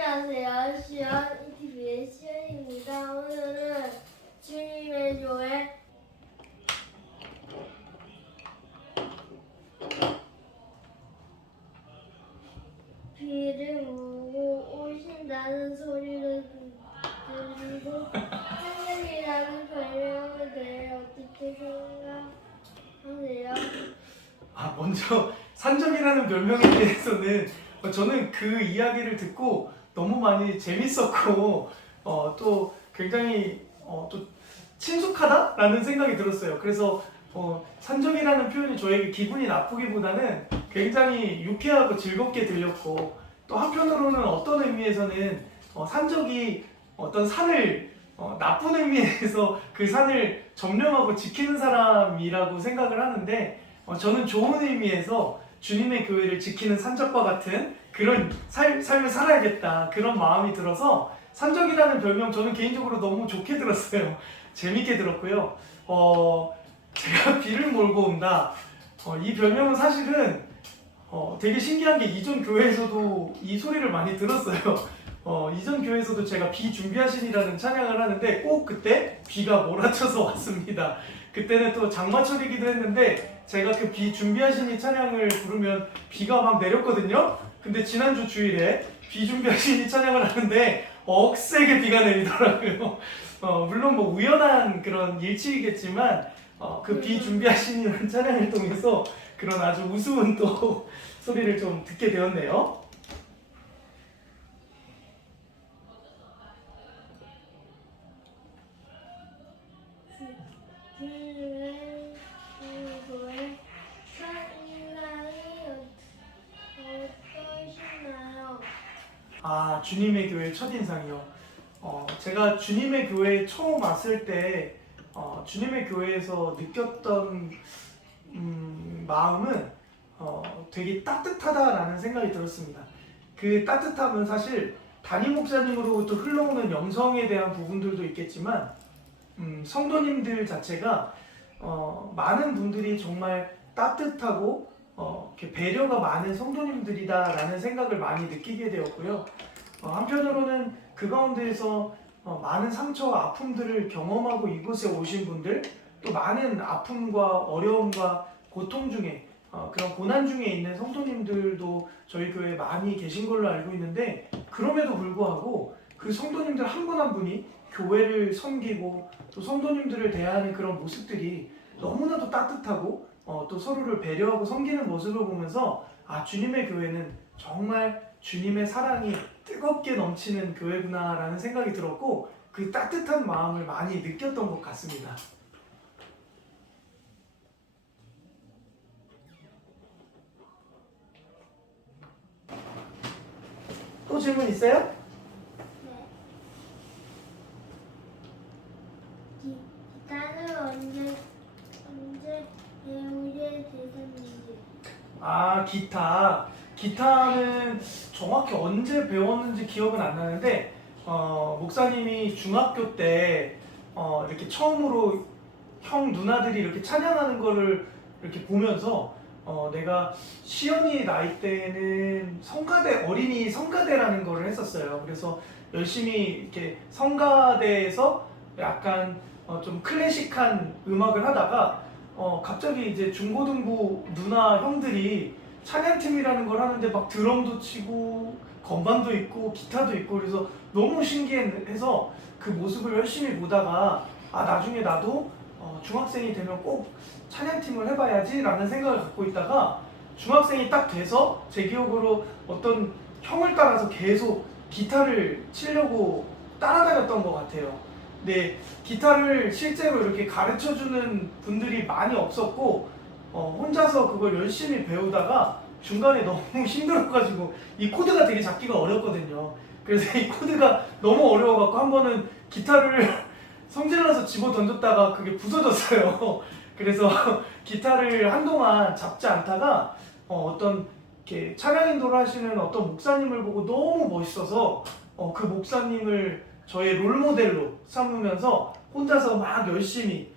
안녕하세요. 시연 ETV의 시연입니다. 오늘은 주님의 교회 비를 모으고 오신다는 소리를 들리고 산적이라는 별명에 대해 어떻게 생각하세요? 먼저 산적이라는 별명에 대해서는 저는 그 이야기를 듣고 너무 많이 재밌었고 또 굉장히 또 친숙하다라는 생각이 들었어요. 그래서 산적이라는 표현이 저에게 기분이 나쁘기보다는 굉장히 유쾌하고 즐겁게 들렸고, 또 한편으로는 어떤 의미에서는 산적이 어떤 산을 나쁜 의미에서 그 산을 점령하고 지키는 사람이라고 생각을 하는데, 저는 좋은 의미에서 주님의 교회를 지키는 산적과 같은 그런 삶을 살아야겠다, 그런 마음이 들어서 산적이라는 별명 저는 개인적으로 너무 좋게 들었어요. 재밌게 들었고요. 제가 비를 몰고 온다, 이 별명은 사실은 되게 신기한 게 이전 교회에서도 이 소리를 많이 들었어요. 이전 교회에서도 제가 비 준비하시니라는 찬양을 하는데 꼭 그때 비가 몰아쳐서 왔습니다. 그때는 또 장마철이기도 했는데 제가 그 비 준비하시니 찬양을 부르면 비가 막 내렸거든요. 근데 지난주 주일에 비 준비하시니 찬양을 하는데 억세게 비가 내리더라고요. 물론 뭐 우연한 그런 일치이겠지만 그 비 준비하시니라는 찬양을 통해서 그런 아주 우스운 또 소리를 좀 듣게 되었네요. 주님의 교회 첫인상이 어떠신가요? 주님의 교회 첫인상이요. 제가 주님의 교회에 처음 왔을 때 주님의 교회에서 느꼈던 마음은 되게 따뜻하다라는 생각이 들었습니다. 그 따뜻함은 사실 담임 목사님으로부터 흘러오는 영성에 대한 부분들도 있겠지만, 성도님들 자체가 많은 분들이 정말 따뜻하고 이렇게 배려가 많은 성도님들이다라는 생각을 많이 느끼게 되었고요. 한편으로는 그 가운데에서 많은 상처와 아픔들을 경험하고 이곳에 오신 분들, 또 많은 아픔과 어려움과 고통 중에 그런 고난 중에 있는 성도님들도 저희 교회에 많이 계신 걸로 알고 있는데, 그럼에도 불구하고 그 성도님들 한 분 한 분이 교회를 섬기고 또 성도님들을 대하는 그런 모습들이 너무나도 따뜻하고 또 서로를 배려하고 섬기는 모습을 보면서 주님의 교회는 정말 주님의 사랑이 뜨겁게 넘치는 교회구나라는 생각이 들었고, 그 따뜻한 마음을 많이 느꼈던 것 같습니다. 또 질문 있어요? 네. 기타는 언제 배우게 되셨는지. 기타는 정확히 언제 배웠는지 기억은 안 나는데, 목사님이 중학교 때 이렇게 처음으로 형 누나들이 이렇게 찬양하는 거를 이렇게 보면서 내가 시연이 나이 때는 어린이 성가대라는 거를 했었어요. 그래서 열심히 이렇게 성가대에서 약간 좀 클래식한 음악을 하다가 갑자기 이제 중고등부 누나 형들이 찬양팀이라는 걸 하는데 막 드럼도 치고 건반도 있고 기타도 있고, 그래서 너무 신기해서 그 모습을 열심히 보다가 나중에 나도 중학생이 되면 꼭 찬양팀을 해봐야지 라는 생각을 갖고 있다가, 중학생이 딱 돼서 제 기억으로 어떤 형을 따라서 계속 기타를 치려고 따라다녔던 것 같아요. 근데 기타를 실제로 이렇게 가르쳐주는 분들이 많이 없었고, 혼자서 그걸 열심히 배우다가 중간에 너무 힘들어가지고, 이 코드가 되게 잡기가 어렵거든요. 그래서 이 코드가 너무 어려워갖고 한 번은 기타를 성질나서 집어 던졌다가 그게 부서졌어요. 그래서 기타를 한동안 잡지 않다가 어떤 이렇게 찬양 인도를 하시는 어떤 목사님을 보고 너무 멋있어서 그 목사님을 저의 롤모델로 삼으면서 혼자서 막 열심히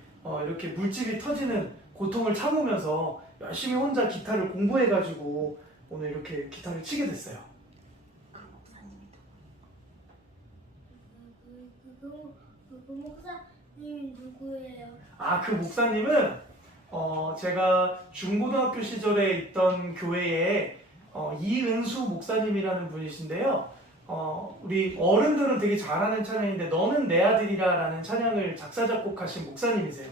이렇게 물집이 터지는 고통을 참으면서 열심히 혼자 기타를 공부해가지고 오늘 이렇게 기타를 치게 됐어요. 그 목사님이 누구예요? 아, 그 목사님은 제가 중고등학교 시절에 있던 교회에 이은수 목사님이라는 분이신데요. 우리 어른들은 되게 잘하는 찬양인데 너는 내 아들이라라는 찬양을 작사 작곡하신 목사님이세요.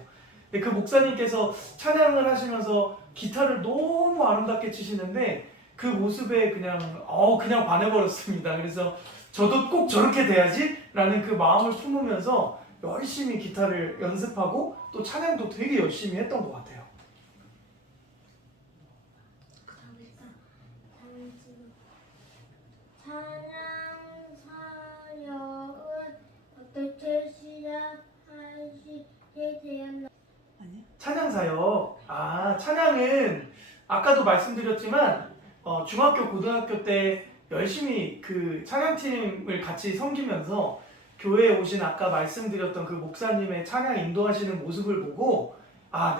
근데 그 목사님께서 찬양을 하시면서 기타를 너무 아름답게 치시는데 그 모습에 그냥 반해버렸습니다. 그래서 저도 꼭 저렇게 돼야지라는 그 마음을 품으면서 열심히 기타를 연습하고 또 찬양도 되게 열심히 했던 것 같아요. 찬양 사역은 어떻게 시작하시게 되었나요? 찬양사요. 찬양은 아까도 말씀드렸지만 중학교, 고등학교 때 열심히 그 찬양팀을 같이 섬기면서 교회에 오신 아까 말씀드렸던 그 목사님의 찬양 인도하시는 모습을 보고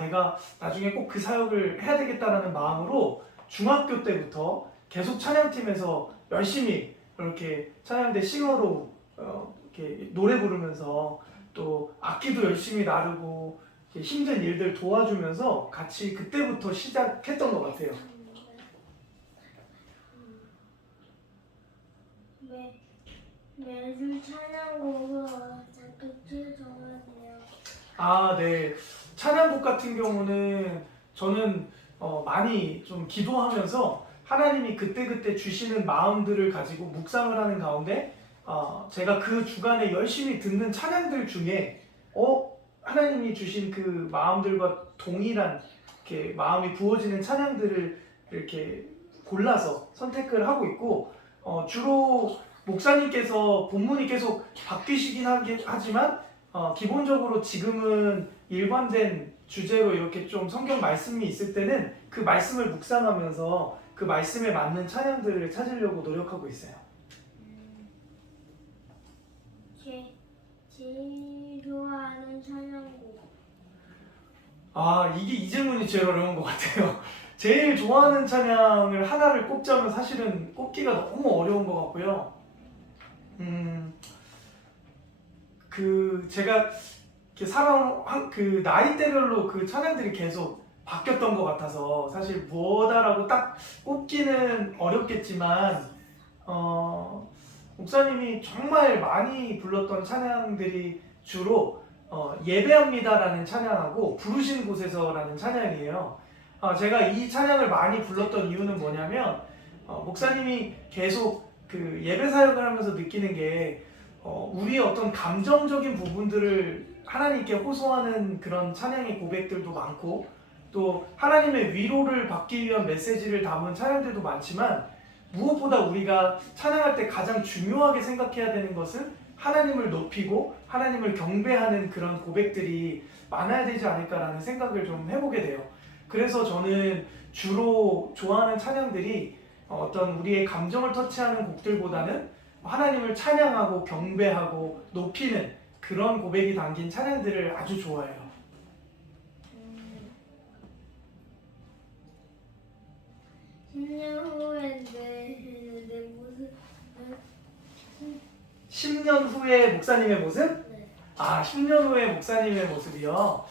내가 나중에 꼭 그 사역을 해야 되겠다라는 마음으로 중학교 때부터 계속 찬양팀에서 열심히 이렇게 찬양대 싱어로 이렇게 노래 부르면서 또 악기도 열심히 나르고 힘든 일들 도와주면서 같이 그때부터 시작했던 것 같아요. 매주 찬양곡을 어떻게 정하세요? 네. 찬양곡 같은 경우는 저는 많이 좀 기도하면서 하나님이 그때그때 주시는 마음들을 가지고 묵상을 하는 가운데 제가 그 주간에 열심히 듣는 찬양들 중에 하나님이 주신 그 마음들과 동일한 이렇게 마음이 부어지는 찬양들을 이렇게 골라서 선택을 하고 있고 주로 목사님께서 본문이 계속 바뀌시긴 하지만 기본적으로 지금은 일관된 주제로 이렇게 좀 성경 말씀이 있을 때는 그 말씀을 묵상하면서 그 말씀에 맞는 찬양들을 찾으려고 노력하고 있어요. 제일 좋아하는 찬양곡. 이게 이 질문이 제일 어려운 것 같아요. 제일 좋아하는 찬양을 하나를 꼽자면 사실은 꼽기가 너무 어려운 것 같고요. 제가 이렇게 살아온 그 나이대별로 그 찬양들이 계속 바뀌었던 것 같아서 사실 뭐다라고 딱 꼽기는 어렵겠지만 목사님이 정말 많이 불렀던 찬양들이 주로 예배합니다라는 찬양하고 부르신 곳에서라는 찬양이에요. 제가 이 찬양을 많이 불렀던 이유는 뭐냐면 목사님이 계속 그 예배 사역을 하면서 느끼는 게 우리의 어떤 감정적인 부분들을 하나님께 호소하는 그런 찬양의 고백들도 많고 또 하나님의 위로를 받기 위한 메시지를 담은 찬양들도 많지만 무엇보다 우리가 찬양할 때 가장 중요하게 생각해야 되는 것은 하나님을 높이고 하나님을 경배하는 그런 고백들이 많아야 되지 않을까라는 생각을 좀 해보게 돼요. 그래서 저는 주로 좋아하는 찬양들이 어떤 우리의 감정을 터치하는 곡들보다는 하나님을 찬양하고 경배하고 높이는 그런 고백이 담긴 찬양들을 아주 좋아해요. 10년 후에 내 모습. 10년 후의 목사님의 모습? 네. 10년 후의 목사님의 모습이요.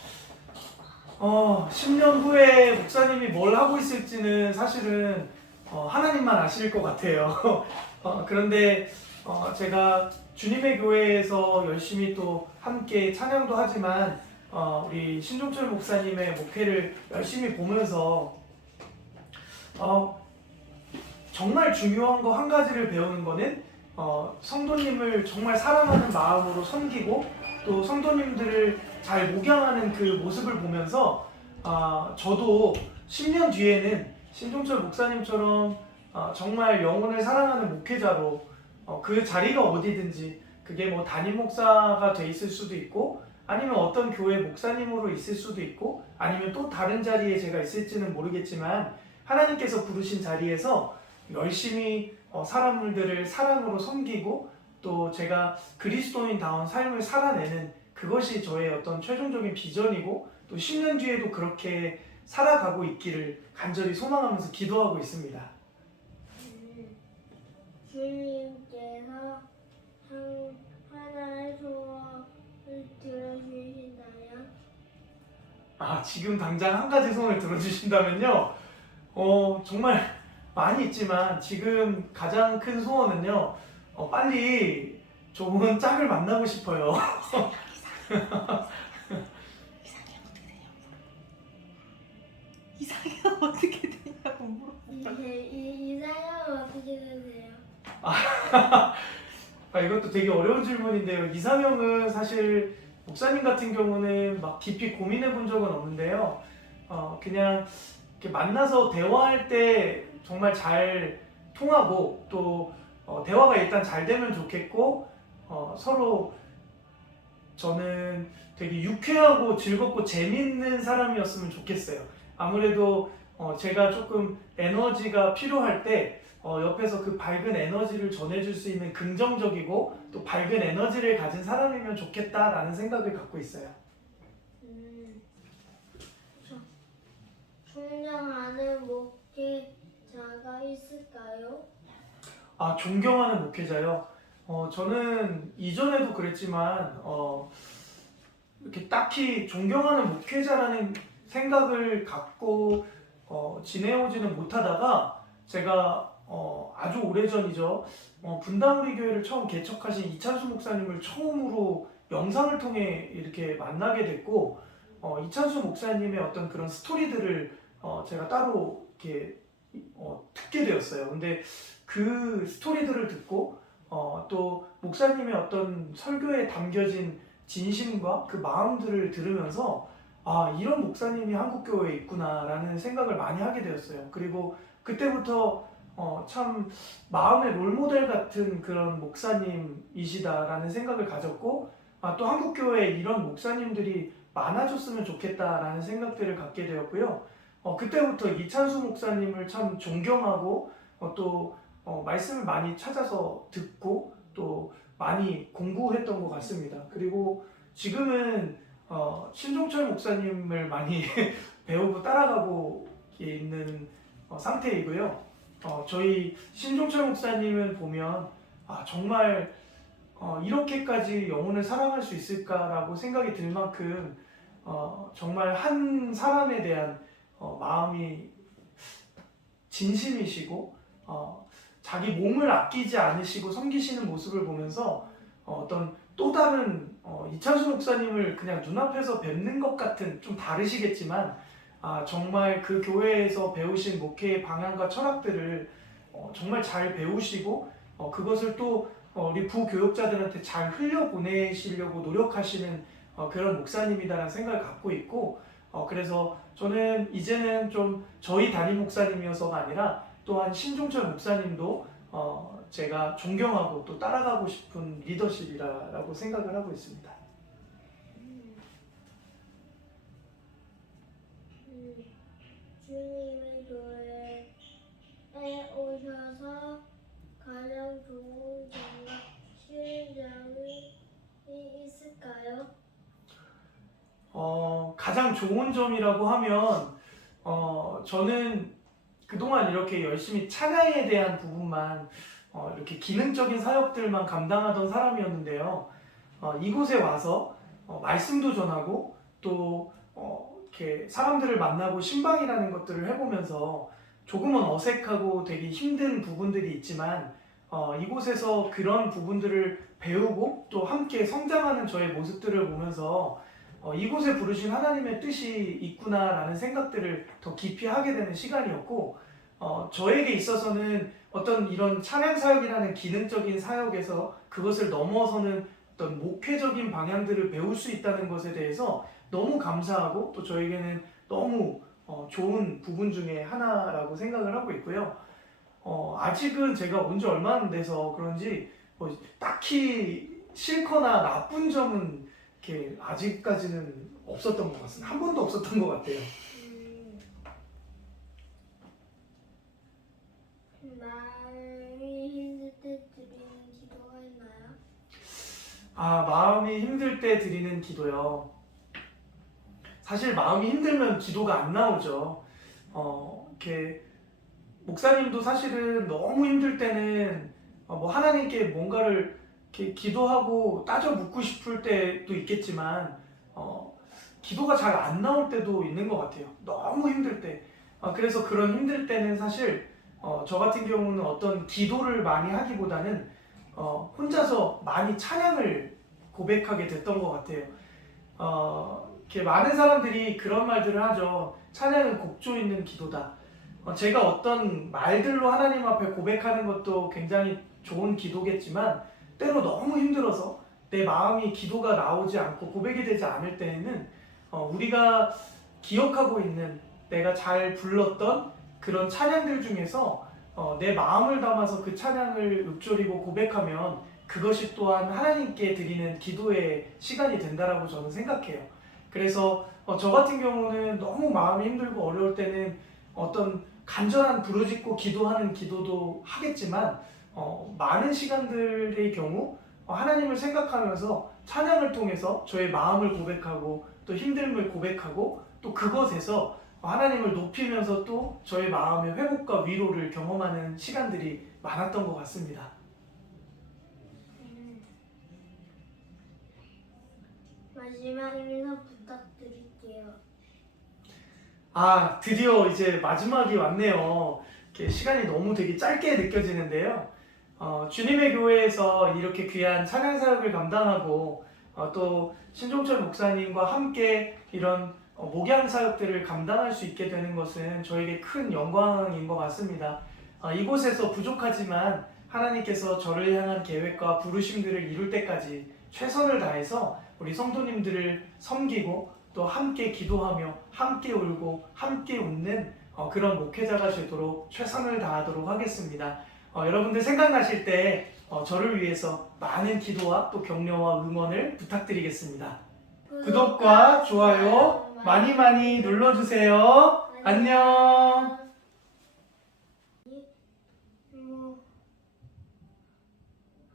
10년 후에 목사님이 뭘 하고 있을지는 사실은 하나님만 아실 것 같아요. 그런데 제가 주님의 교회에서 열심히 또 함께 찬양도 하지만 우리 신종철 목사님의 목회를 열심히 보면서 정말 중요한 거 한 가지를 배우는 거는 성도님을 정말 사랑하는 마음으로 섬기고 또 성도님들을 잘 목양하는 그 모습을 보면서 저도 10년 뒤에는 신종철 목사님처럼 정말 영혼을 사랑하는 목회자로 그 자리가 어디든지 그게 뭐 담임 목사가 돼 있을 수도 있고 아니면 어떤 교회 목사님으로 있을 수도 있고 아니면 또 다른 자리에 제가 있을지는 모르겠지만 하나님께서 부르신 자리에서 열심히 사람들을 사랑으로 섬기고 또 제가 그리스도인다운 삶을 살아내는 그것이 저의 어떤 최종적인 비전이고 또 10년 뒤에도 그렇게 살아가고 있기를 간절히 소망하면서 기도하고 있습니다. 주님께서 하나의 소원 들어주신다면? 아, 지금 당장 한 가지 소원을 들어주신다면요. 정말 많이 있지만 지금 가장 큰 소원은요. 빨리 좋은 짝을 만나고 싶어요. 이상형 어떻게 되냐고 물어봐. 이상형은 어떻게 되세요? 이것도 되게 어려운 질문인데요. 이상형은 사실 목사님 같은 경우는 막 깊이 고민해 본 적은 없는데요. 그냥 이렇게 만나서 대화할 때 정말 잘 통하고 또 대화가 일단 잘 되면 좋겠고 서로 저는 되게 유쾌하고 즐겁고 재밌는 사람이었으면 좋겠어요. 아무래도 제가 조금 에너지가 필요할 때 옆에서 그 밝은 에너지를 전해줄 수 있는 긍정적이고 또 밝은 에너지를 가진 사람이면 좋겠다라는 생각을 갖고 있어요. 저- 존경하는 목회자가 있을까요? 존경하는 목회자요. 저는 이전에도 그랬지만 이렇게 딱히 존경하는 목회자라는 생각을 갖고 지내오지는 못하다가 제가 아주 오래전이죠. 분당우리 교회를 처음 개척하신 이찬수 목사님을 처음으로 영상을 통해 이렇게 만나게 됐고 이찬수 목사님의 어떤 그런 스토리들을 제가 따로 이렇게 듣게 되었어요. 근데 그 스토리들을 듣고 또 목사님의 어떤 설교에 담겨진 진심과 그 마음들을 들으면서 이런 목사님이 한국교회에 있구나라는 생각을 많이 하게 되었어요. 그리고 그때부터 참 마음의 롤모델 같은 그런 목사님이시다라는 생각을 가졌고 또 한국교회에 이런 목사님들이 많아졌으면 좋겠다라는 생각들을 갖게 되었고요. 그때부터 이찬수 목사님을 참 존경하고 또 말씀을 많이 찾아서 듣고 또 많이 공부했던 것 같습니다. 그리고 지금은 신종철 목사님을 많이 배우고 따라가고 있는 상태이고요. 저희 신종철 목사님은 보면 정말 이렇게까지 영혼을 사랑할 수 있을까라고 생각이 들 만큼 정말 한 사람에 대한 마음이 진심이시고 자기 몸을 아끼지 않으시고 섬기시는 모습을 보면서 어떤 또 다른 이찬수 목사님을 그냥 눈앞에서 뵙는 것 같은, 좀 다르시겠지만 정말 그 교회에서 배우신 목회의 방향과 철학들을 정말 잘 배우시고 그것을 또 우리 부교육자들한테 잘 흘려보내시려고 노력하시는 그런 목사님이다라는 생각을 갖고 있고 그래서 저는 이제는 좀 저희 담임 목사님이어서가 아니라 또한 신종철 목사님도 제가 존경하고 또 따라가고 싶은 리더십이라고 생각을 하고 있습니다. 주님의 교회에 오셔서 가장 좋은 점과 쉬운 점이 있을까요? 가장 좋은 점이라고 하면 저는 그동안 이렇게 열심히 찬양에 대한 부분만 이렇게 기능적인 사역들만 감당하던 사람이었는데요. 이곳에 와서 말씀도 전하고 또 이렇게 사람들을 만나고 신방이라는 것들을 해보면서 조금은 어색하고 되게 힘든 부분들이 있지만 이곳에서 그런 부분들을 배우고 또 함께 성장하는 저의 모습들을 보면서 이곳에 부르신 하나님의 뜻이 있구나라는 생각들을 더 깊이 하게 되는 시간이었고 저에게 있어서는 어떤 이런 찬양 사역이라는 기능적인 사역에서 그것을 넘어서는 어떤 목회적인 방향들을 배울 수 있다는 것에 대해서 너무 감사하고 또 저에게는 너무 좋은 부분 중에 하나라고 생각을 하고 있고요. 아직은 제가 온 지 얼마 안 돼서 그런지 딱히 싫거나 나쁜 점은 이렇게 아직까지는 없었던 것 같습니다. 한 번도 없었던 것 같아요. 마음이 힘들 때 드리는 기도가 있나요? 마음이 힘들 때 드리는 기도요. 사실 마음이 힘들면 기도가 안 나오죠. 이렇게 목사님도 사실은 너무 힘들 때는 하나님께 뭔가를 이렇게 기도하고 따져 묻고 싶을 때도 있겠지만 기도가 잘 안 나올 때도 있는 것 같아요. 너무 힘들 때. 그래서 그런 힘들 때는 사실 저 같은 경우는 어떤 기도를 많이 하기보다는 혼자서 많이 찬양을 고백하게 됐던 것 같아요. 이렇게 많은 사람들이 그런 말들을 하죠. 찬양은 곡조 있는 기도다. 제가 어떤 말들로 하나님 앞에 고백하는 것도 굉장히 좋은 기도겠지만 때로 너무 힘들어서 내 마음이 기도가 나오지 않고 고백이 되지 않을 때에는 우리가 기억하고 있는 내가 잘 불렀던 그런 찬양들 중에서 내 마음을 담아서 그 찬양을 읊조리고 고백하면 그것이 또한 하나님께 드리는 기도의 시간이 된다라고 저는 생각해요. 그래서 저 같은 경우는 너무 마음이 힘들고 어려울 때는 어떤 간절한 부르짖고 기도하는 기도도 하겠지만 많은 시간들의 경우 하나님을 생각하면서 찬양을 통해서 저의 마음을 고백하고 또 힘듦을 고백하고 또 그것에서 하나님을 높이면서 또 저의 마음의 회복과 위로를 경험하는 시간들이 많았던 것 같습니다. 마지막 인사 부탁드릴게요. 드디어 이제 마지막이 왔네요. 이렇게 시간이 너무 되게 짧게 느껴지는데요. 주님의 교회에서 이렇게 귀한 찬양 사역을 감당하고 또 신종철 목사님과 함께 이런 목양 사역들을 감당할 수 있게 되는 것은 저에게 큰 영광인 것 같습니다. 이곳에서 부족하지만 하나님께서 저를 향한 계획과 부르심들을 이룰 때까지 최선을 다해서 우리 성도님들을 섬기고 또 함께 기도하며 함께 울고 함께 웃는 그런 목회자가 되도록 최선을 다하도록 하겠습니다. 여러분들 생각나실 때 저를 위해서 많은 기도와 또 격려와 응원을 부탁드리겠습니다. 구독과 좋아요 많이 많이 눌러주세요. 안녕.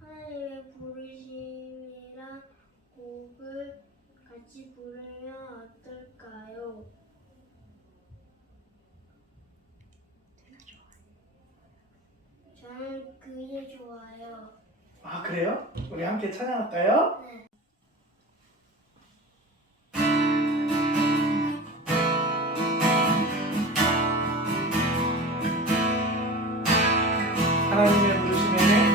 하나님의 부르심이란 곡을 같이 부르면 어떨까요? 저는 그게 좋아요. 그래요? 우리 함께 찬양할까요? 네. 하나님의 부르심에는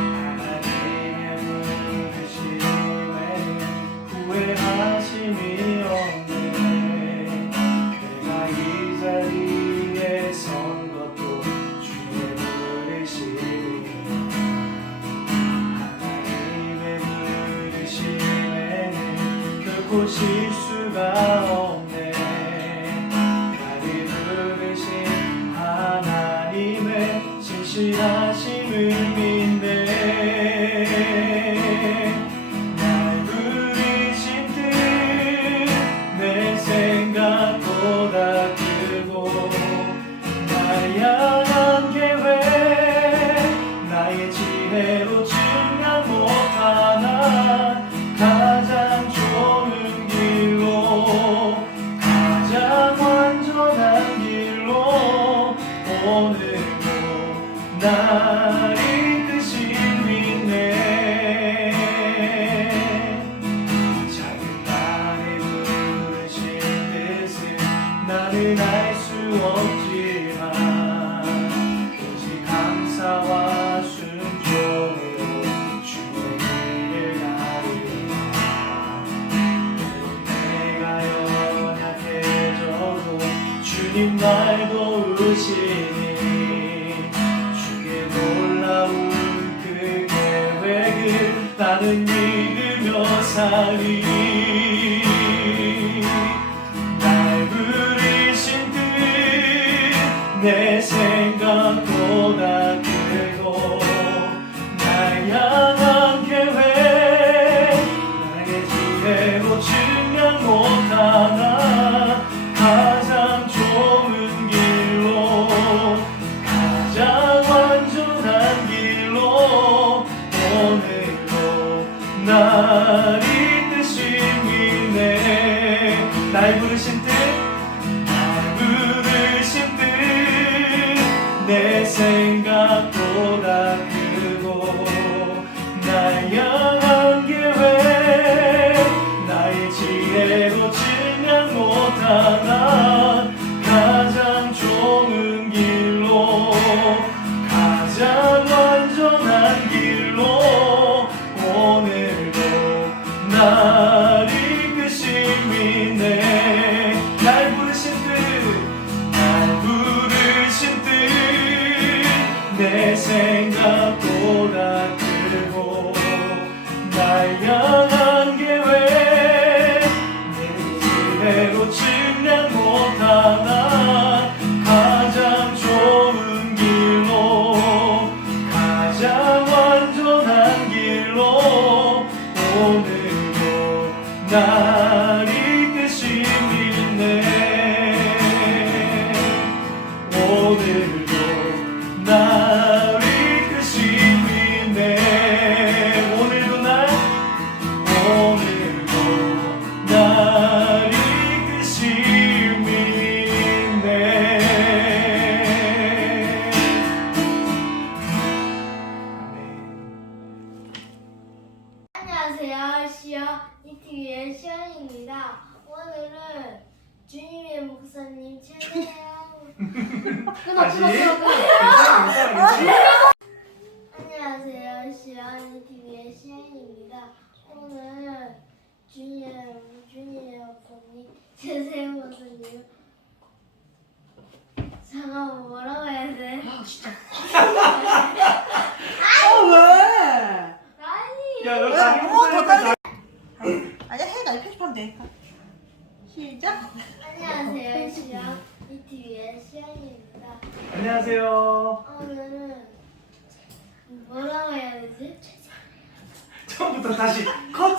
후회하심이 없네. 내가 이 자리에 선 것도 주의 부르심이. 하나님의 부르심에는 결코 실수가 없네. 나를 부르신 하나님의 신실하심을 믿네. 날 부르신 뜻 내 생각보다 크고 날 향한 계획 나의 지혜로 증명 못하나 가장 좋은 길로 가장 완전한 길로 오늘도 날 이끄신 믿네. 작은 나를 부르신 뜻은 나는 알 수 없지만 오직 감사와 순종으로 주의 길을 가리라. 내가 연약해져도 주님 날 도우시니 주의 놀라운 그 계획을 나는 믿으며 살리. 날 부르신 뜻 내 생각보다 크고 날 향한 계획 나의 지혜로 증명 못하나 가장 좋은 길로 가장 완전한 길로 오늘도 날 이끄신 믿네. 날 부르신 뜻 내 생각보다 크고 향한 계획 내 뜻대로 측량 못하나 가장 좋은 길로 가장 완전한 길로 오늘도 날 이끄시 믿네 오늘도 날 이끄시 믿네 오늘도 날 이끄시 믿네 안녕하세요. 시어 이TV의 시연입니다. 오늘은 주님의 목사님 최대영 다시 안녕하세요. 시연 이TV의 시연입니다. 오늘 주님의 목사님 최대영 목사님 잠깐만 뭐라고 해야 돼? 아 진짜. 아 왜? 아니 야, 너 왜? 자기 더 목소리 다른. 아니야 해. 나 편집하면 되니까. 시작. 안녕하세요. 시연 이TV의 시연입니다. 안녕하세요. 오늘은 뭐라고 해야 되지? 처음부터 다시 컷.